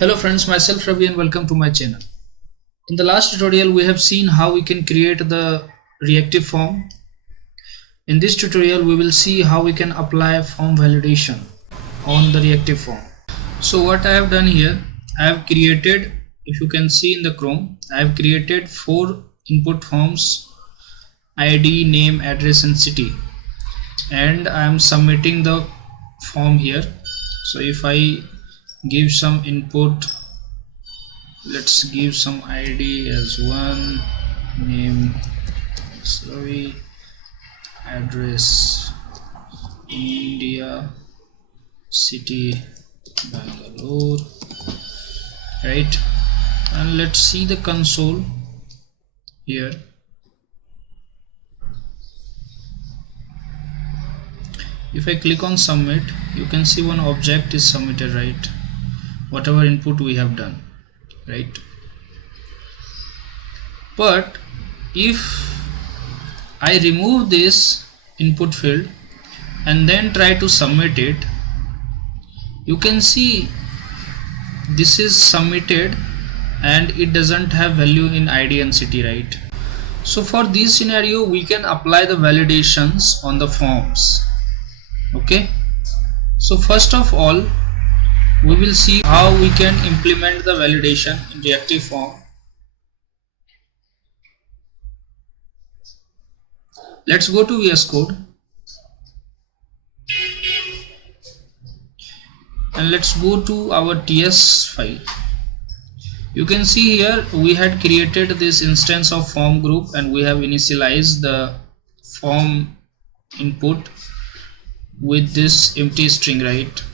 Hello friends, myself Ravi and welcome to my channel. In the last tutorial we have seen how we can create the reactive form. In this tutorial we will see how we can apply form validation on the reactive form. So what I have done here, I have created, if you can see in the Chrome, I have created 4 input forms: ID, name, address and city, and I am submitting the form here. So if I give some input, let's give some ID as 1, name Ravi, address India, city Bangalore, right? And let's see the console here. If I click on submit, you can see one object is submitted, right? Whatever input we have done, right? But if I remove this input field and then try to submit it, you can see this is submitted and it doesn't have value in ID and city, right? So for this scenario we can apply the validations on the forms. Okay, so first of all we will see how we can implement the validation in reactive form. Let's go to VS Code and let's go to our TS file. You can see here we had created this instance of form group and we have initialized the form input with this empty string, right?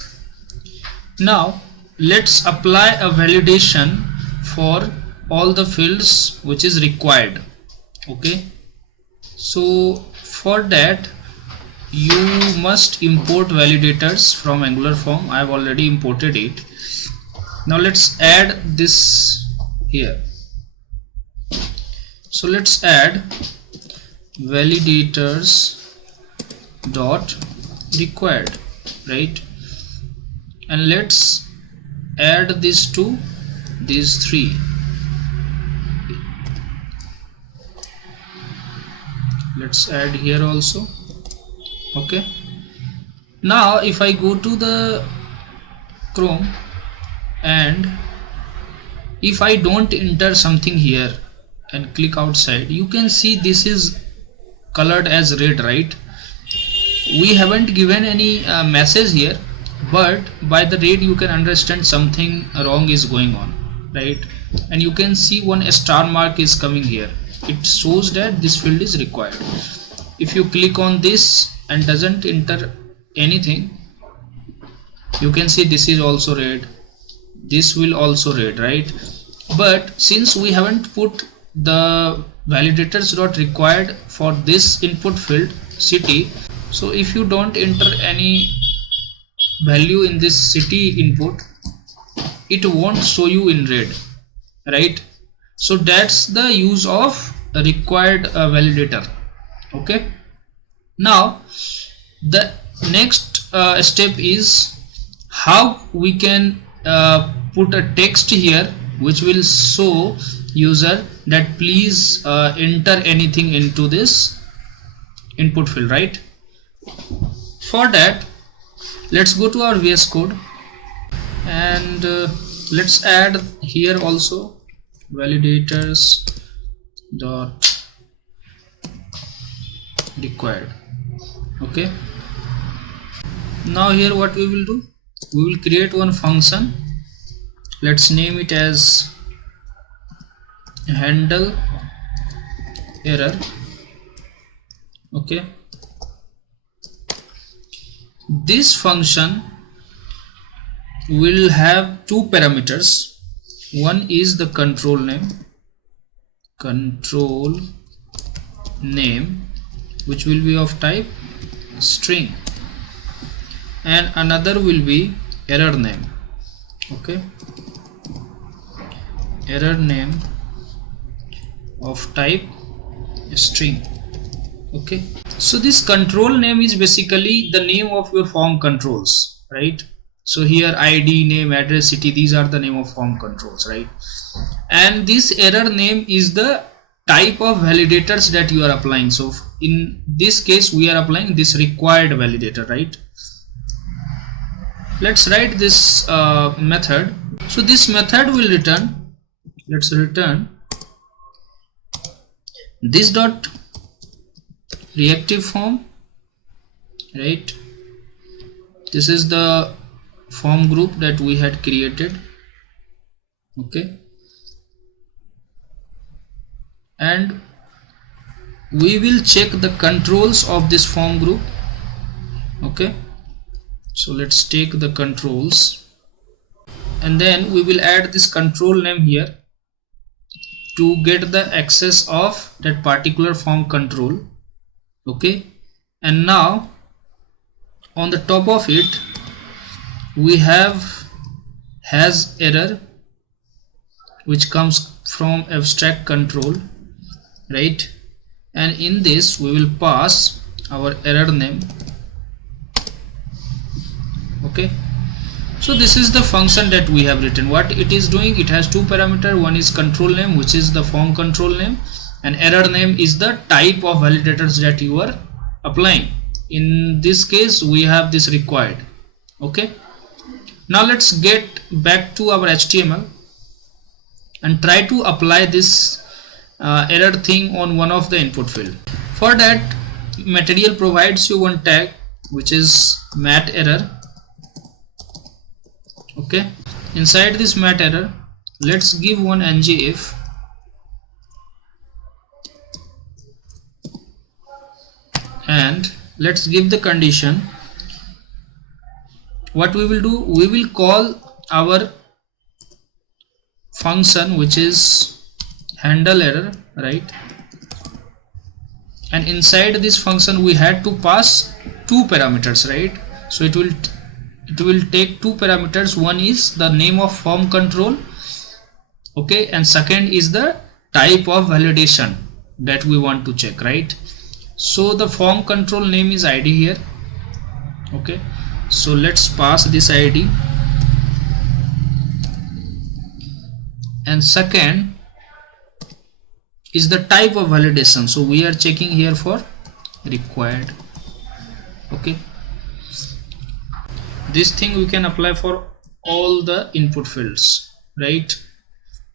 Now let's apply a validation for all the fields which is required. Okay, so for that you must import validators from Angular form. I have already imported it. Now let's add this here. So let's add validators dot required, right? And let's add this to these 3. Let's add here also. Okay, now if I go to the Chrome and if I don't enter something here and click outside, you can see this is colored as red, right? We haven't given any message here, but by the red you can understand something wrong is going on, right? And you can see one star mark is coming here. It shows that this field is required. If you click on this and doesn't enter anything, you can see this is also red, this will also red, right? But since we haven't put the validators dot required for this input field city, so if you don't enter any value in this city input, it won't show you in red, right? So that's the use of a required validator. Okay, now the next step is how we can put a text here which will show user that please enter anything into this input field, right? For that, let's go to our VS Code and let's add here also validators dot required. Okay, now here what we will do, we will create one function. Let's name it as handle error. Okay, this function will have 2 parameters. One is the control name, which will be of type string, and another will be error name. Okay, error name of type string. Okay, so this control name is basically the name of your form controls, right? So here ID, name, address, city, these are the name of form controls, right? And this error name is the type of validators that you are applying. So in this case we are applying this required validator, right? Let's write this method. So this method will return, let's return this dot reactive form, right? This is the form group that we had created, okay, and we will check the controls of this form group, okay. So let's take the controls and then we will add this control name here to get the access of that particular form control, okay. And now on the top of it we have has error which comes from abstract control, right? And in this we will pass our error name, okay. So this is the function that we have written. What it is doing, it has two parameters. One is control name, which is the form control name, and error name is the type of validators that you are applying. In this case we have this required, okay. Now let's get back to our HTML and try to apply this error thing on one of the input field. For that, material provides you one tag which is mat error, okay. Inside this mat error, let's give one ngIf and let's give the condition. What we will do, we will call our function which is handle error, right? And inside this function we had to pass two parameters, right? So it will take two parameters. One is the name of form control, okay, and second is the type of validation that we want to check, right? So the form control name is ID here, okay. So let's pass this ID, and second is the type of validation. So we are checking here for required, okay. This thing we can apply for all the input fields, right?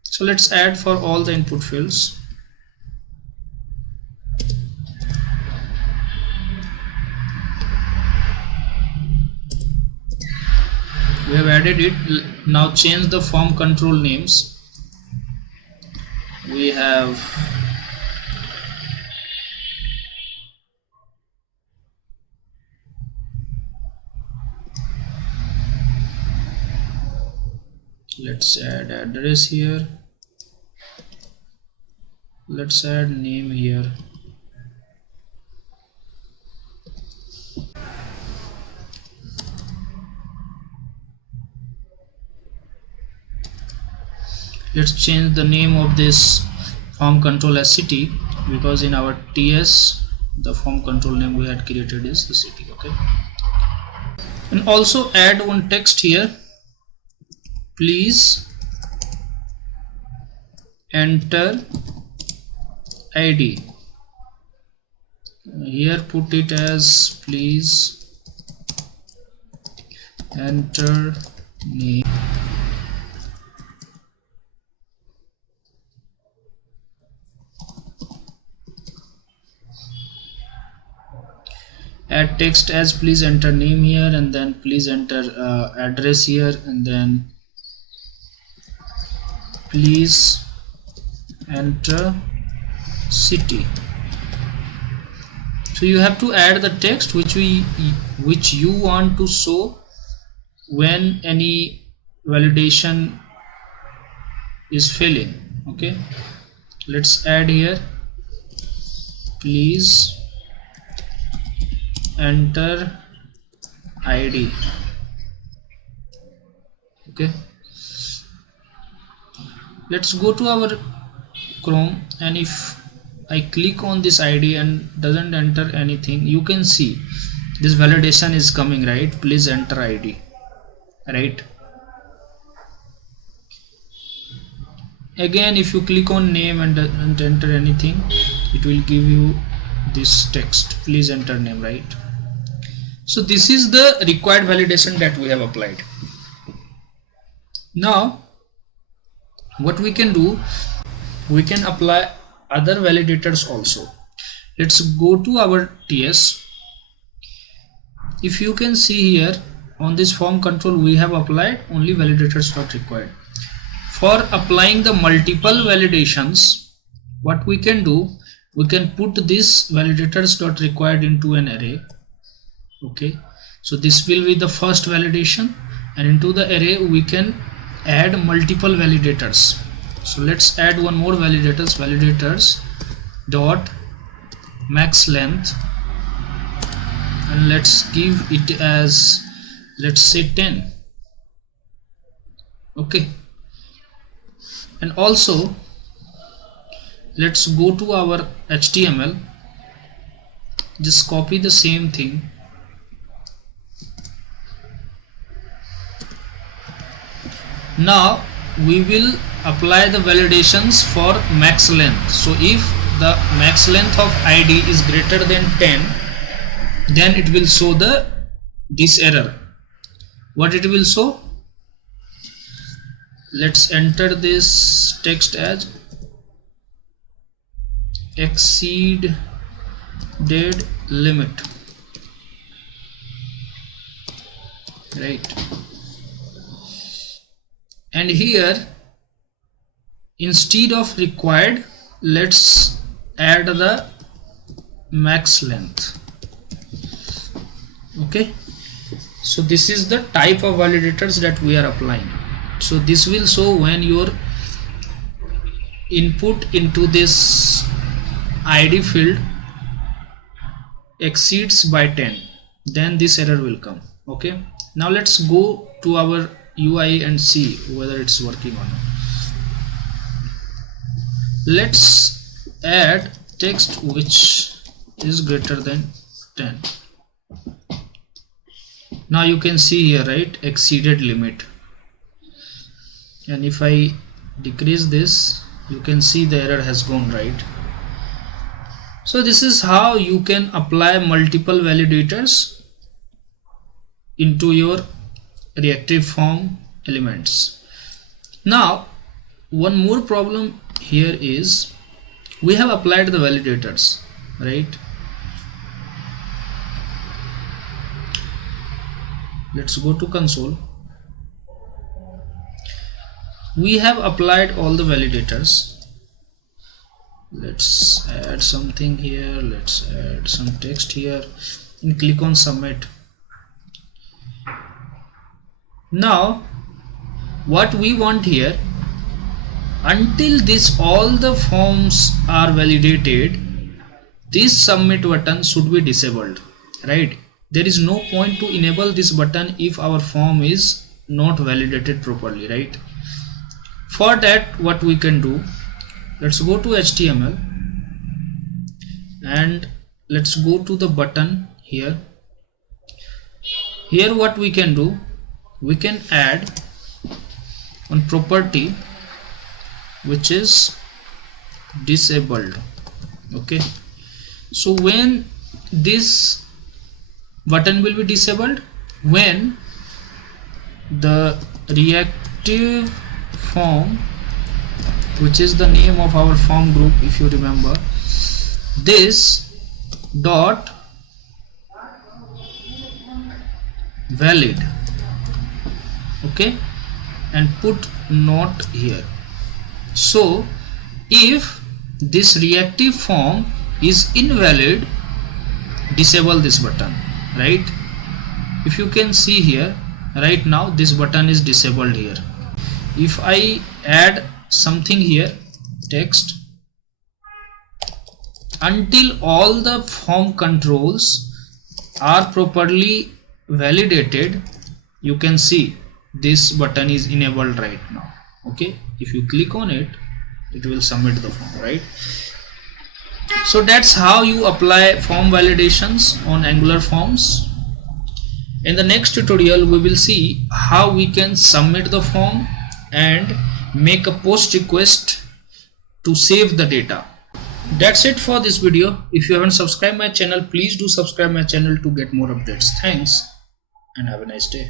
So let's add for all the input fields. We have added it. Now change the form control names. We have let's add address here, let's add name here, let's change the name of this form control as city, because in our TS the form control name we had created is the city, okay. And also add one text here, please enter ID. Here put it as please enter name. Add text as please enter name here, and then please enter address here, and then please enter city. So you have to add the text which you want to show when any validation is failing, okay. Let's add here please enter ID, okay. Let's go to our Chrome, and if I click on this ID and doesn't enter anything, you can see this validation is coming, right? Please enter ID. right? Again, if you click on name and enter anything, it will give you this text, please enter name, right? So this is the required validation that we have applied. Now what we can do, we can apply other validators also. Let's go to our TS. If you can see here on this form control, we have applied only validators not required. For applying the multiple validations, what we can do, we can put this validators not required into an array. Okay, so this will be the first validation, and into the array we can add multiple validators. So let's add one more validators dot max length, and let's give it as, let's say 10. Okay, and also let's go to our HTML, just copy the same thing. Now we will apply the validations for max length. So if the max length of ID is greater than 10, then it will show this error. What it will show? Let's enter this text as exceeded limit, right? And here, instead of required, let's add the max length. Okay, so this is the type of validators that we are applying. So this will show when your input into this ID field exceeds by 10, then this error will come. Okay, now let's go to our UI and see whether it's working or not. Let's add text which is greater than 10. Now you can see here, right, exceeded limit. And if I decrease this, you can see the error has gone, right? So this is how you can apply multiple validators into your reactive form elements. Now one more problem here is, we have applied the validators, right? Let's go to console. We have applied all the validators. Let's add something here, let's add some text here, and click on submit. Now what we want here, until this all the forms are validated, this submit button should be disabled, right? There is no point to enable this button if our form is not validated properly, right? For that, what we can do, let's go to HTML and let's go to the button here. Here what we can do, we can add one property which is disabled. Okay, so when this button will be disabled, when the reactive form, which is the name of our form group, if you remember, this dot valid, okay, and put not here. So if this reactive form is invalid, disable this button, right? If you can see here, right now this button is disabled here. If I add something here, text, until all the form controls are properly validated, you can see this button is enabled right now. Okay, if you click on it, it will submit the form, right? So that's how you apply form validations on Angular forms. In the next tutorial, we will see how we can submit the form and make a post request to save the data. That's it for this video. If you haven't subscribed my channel, please do subscribe my channel to get more updates. Thanks and have a nice day.